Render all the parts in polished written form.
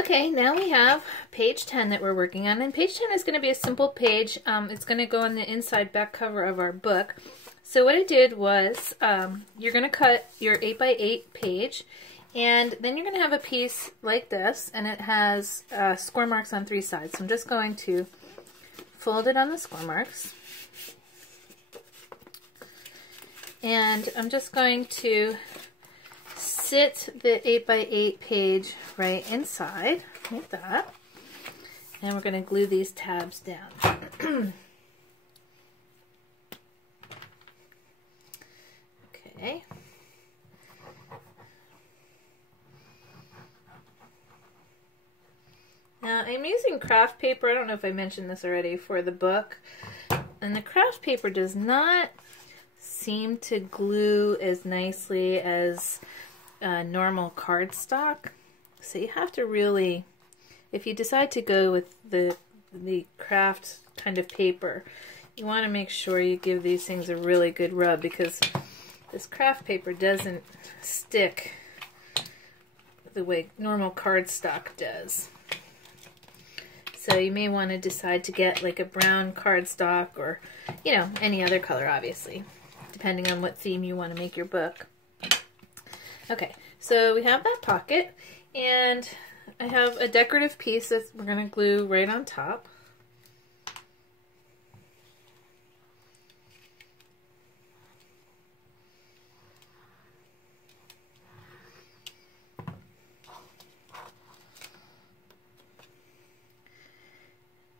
Okay, now we have page 10 that we're working on, and page 10 is going to be a simple page. It's going to go on the inside back cover of our book. So what I did was, you're going to cut your 8x8 page, and then you're going to have a piece like this, and it has score marks on 3 sides. So I'm just going to fold it on the score marks, and I'm just going to sit the 8x8 page right inside, like that. And we're going to glue these tabs down. Okay. Now I'm using craft paper. I don't know if I mentioned this already for the book. And the craft paper does not seem to glue as nicely as normal cardstock, so you have to really, if you decide to go with the craft kind of paper, you want to make sure you give these things a really good rub, because this craft paper doesn't stick the way normal cardstock does. So you may want to decide to get like a brown cardstock, or you know, any other color, obviously, depending on what theme you want to make your book. Okay, so we have that pocket, and I have a decorative piece that we're going to glue right on top.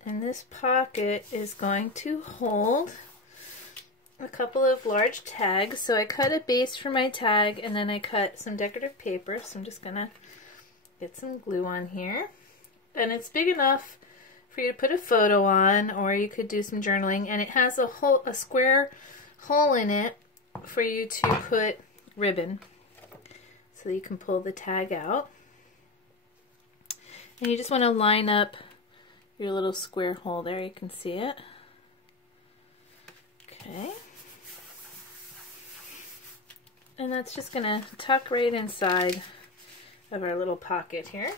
And this pocket is going to hold a couple of large tags. So I cut a base for my tag, and then I cut some decorative paper. So I'm just gonna get some glue on here, and it's big enough for you to put a photo on, or you could do some journaling. And it has a square hole in it for you to put ribbon, so that you can pull the tag out. And you just want to line up your little square hole there. You can see it. Okay. And that's just going to tuck right inside of our little pocket here.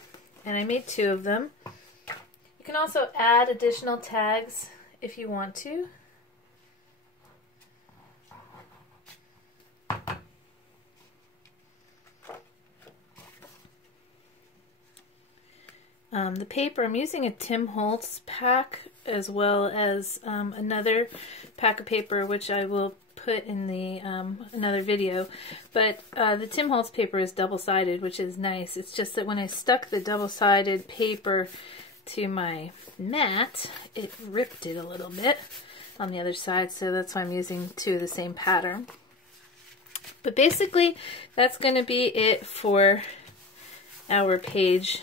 And I made 2 of them. You can also add additional tags if you want to. The paper, I'm using a Tim Holtz pack, as well as another pack of paper, which I will put in the another video. But the Tim Holtz paper is double-sided, which is nice. It's just that when I stuck the double-sided paper to my mat, it ripped it a little bit on the other side, so that's why I'm using 2 of the same pattern. But basically, that's going to be it for our page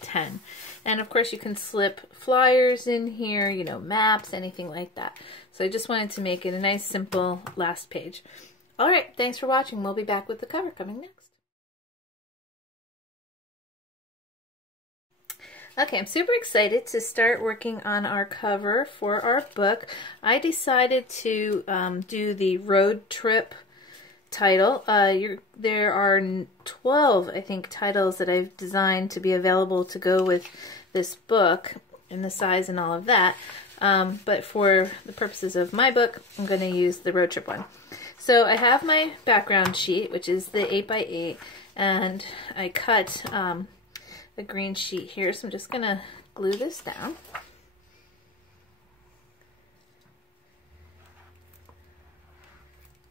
10. And of course you can slip flyers in here, you know, maps, anything like that. So I just wanted to make it a nice, simple last page. Alright, thanks for watching. We'll be back with the cover coming next. Okay, I'm super excited to start working on our cover for our book. I decided to do the road trip title. There are 12, I think, titles that I've designed to be available to go with this book, and the size and all of that. But for the purposes of my book, I'm going to use the road trip one. So I have my background sheet, which is the 8x8, and I cut a green sheet here, so I'm just going to glue this down.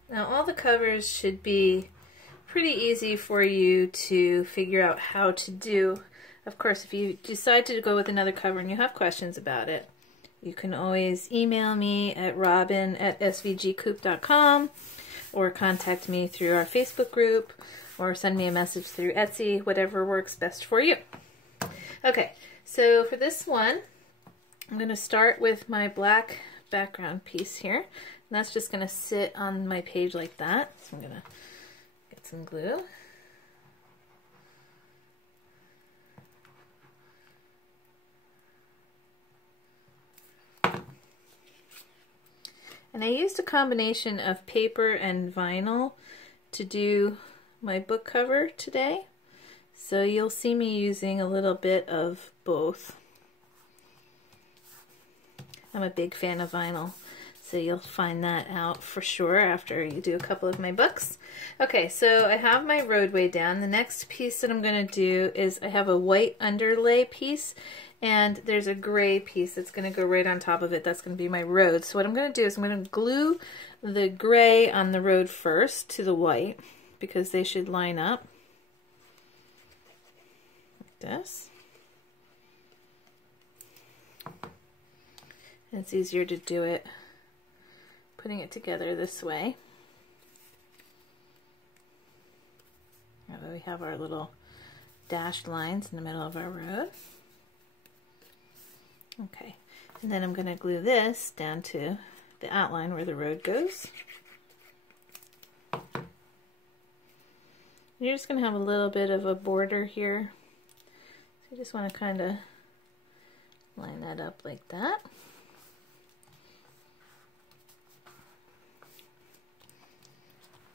Now all the covers should be pretty easy for you to figure out how to do. Of course, if you decide to go with another cover and you have questions about it, you can always email me at robin@svgcoop.com, or contact me through our Facebook group, or send me a message through Etsy, whatever works best for you. Okay, so for this one, I'm going to start with my black background piece here. And that's just going to sit on my page like that. So I'm going to get some glue. And I used a combination of paper and vinyl to do my book cover today. So you'll see me using a little bit of both. I'm a big fan of vinyl, so you'll find that out for sure after you do a couple of my books. Okay, so I have my roadway down. The next piece that I'm going to do is I have a white underlay piece, and there's a gray piece that's going to go right on top of it. That's going to be my road. So what I'm going to do is I'm going to glue the gray on the road first to the white, because they should line up like this. And it's easier to do it putting it together this way. That way we have our little dashed lines in the middle of our road. Okay, and then I'm going to glue this down to the outline where the road goes. You're just going to have a little bit of a border here. So you just want to kind of line that up like that.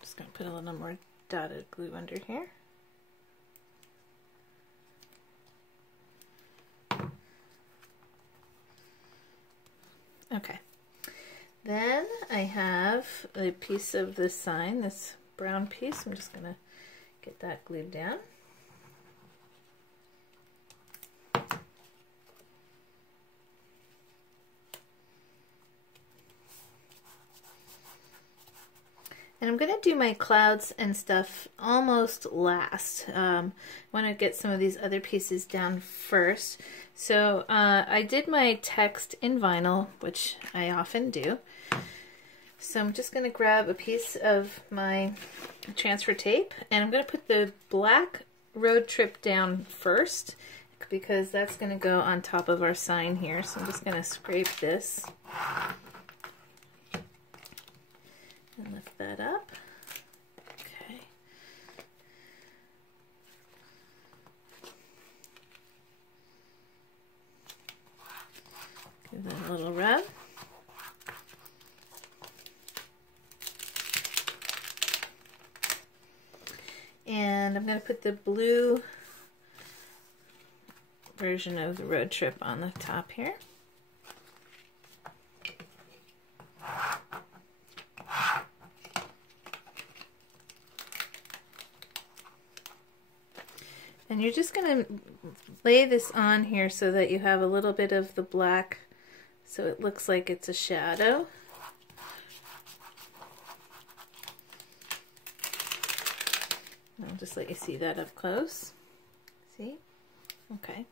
Just going to put a little more dotted glue under here. Okay. Then I have a piece of this sign, this brown piece. I'm just going to get that glued down. And I'm going to do my clouds and stuff almost last. I want to get some of these other pieces down first. So I did my text in vinyl, which I often do. So I'm just going to grab a piece of my transfer tape, and I'm going to put the black road trip down first, because that's going to go on top of our sign here. So I'm just going to scrape this and lift that up. Okay. Give that a little rub. And I'm going to put the blue version of the road trip on the top here. And you're just going to lay this on here so that you have a little bit of the black, so it looks like it's a shadow. I'll just let you see that up close. See? Okay.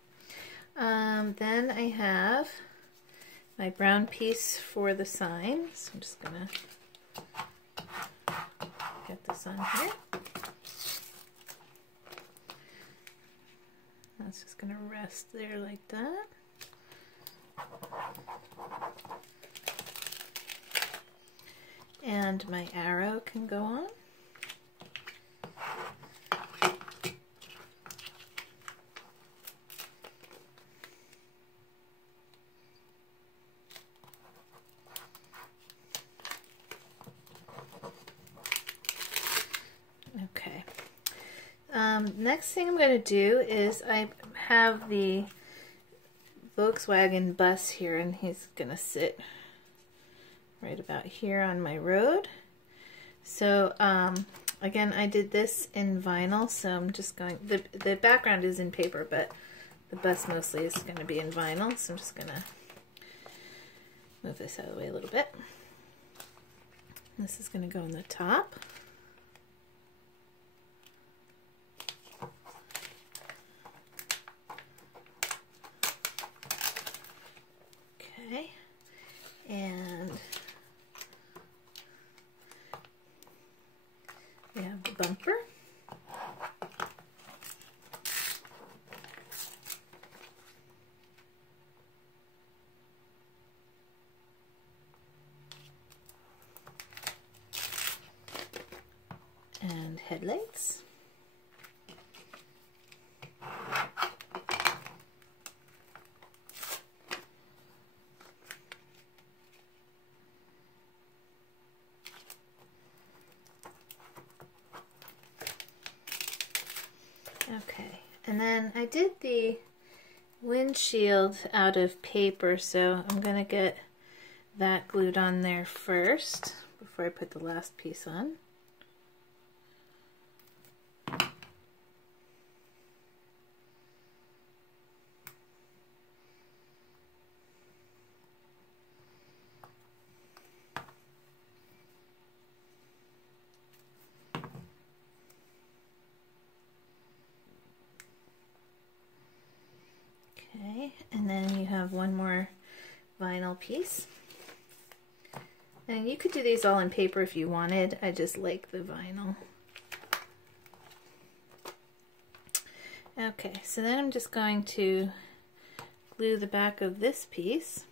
Then I have my brown piece for the sign. So I'm just going to get this on here. That's just going to rest there like that. And my arrow can go on. Okay. Next thing I'm going to do is I have the Volkswagen bus here, and he's going to sit right about here on my road. So again, I did this in vinyl, so I'm just going, the background is in paper, but the bus mostly is going to be in vinyl, so I'm just going to move this out of the way a little bit. This is going to go on the top. Okay, and we have the bumper. And headlights. Okay, and then I did the windshield out of paper, so I'm going to get that glued on there first before I put the last piece on. Okay, and then you have one more vinyl piece. And you could do these all in paper if you wanted. I just like the vinyl. Okay, so then I'm just going to glue the back of this piece.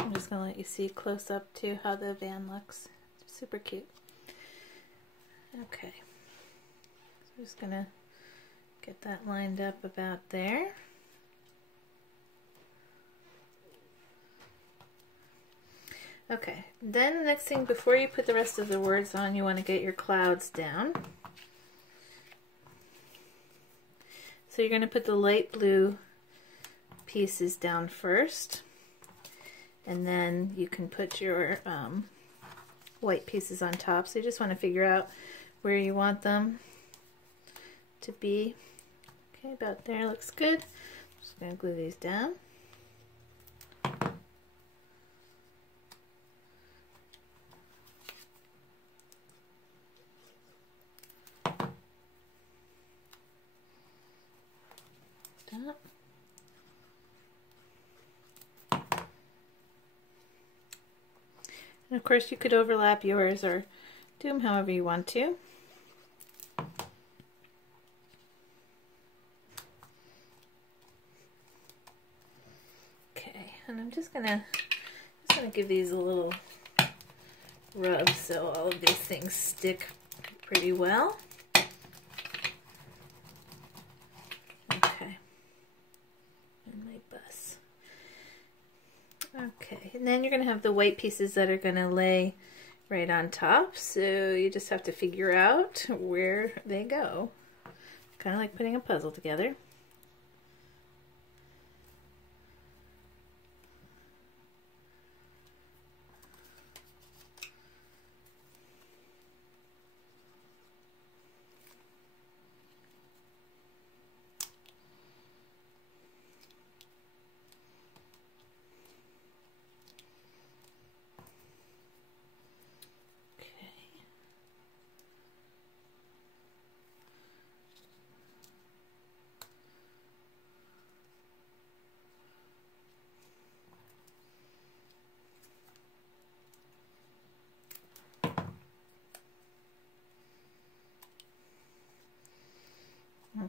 I'm just going to let you see close up to how the van looks. It's super cute. Okay. I'm just going to get that lined up about there. Okay, then the next thing, before you put the rest of the words on, you want to get your clouds down. So you're going to put the light blue pieces down first, and then you can put your white pieces on top. So you just want to figure out where you want them to be. Okay, about there looks good. I'm just going to glue these down. And of course you could overlap yours or do them however you want to. Okay, and I'm just gonna give these a little rub so all of these things stick pretty well. Okay, and my bus. Okay, and then you're going to have the white pieces that are going to lay right on top, so you just have to figure out where they go. Kind of like putting a puzzle together.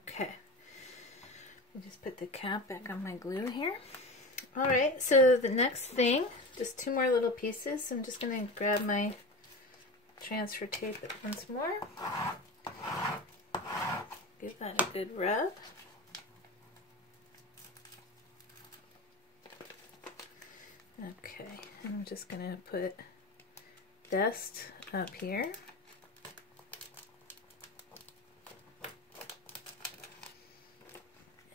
Okay, I just put the cap back on my glue here. Alright, so the next thing, just two more little pieces. I'm just going to grab my transfer tape once more. Give that a good rub. Okay, and I'm just going to put Best up here.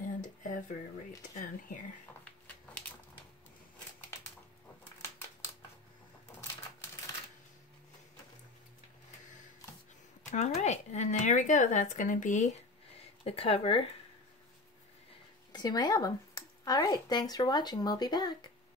And Ever right down here. All right, and there we go. That's going to be the cover to my album. All right, thanks for watching. We'll be back.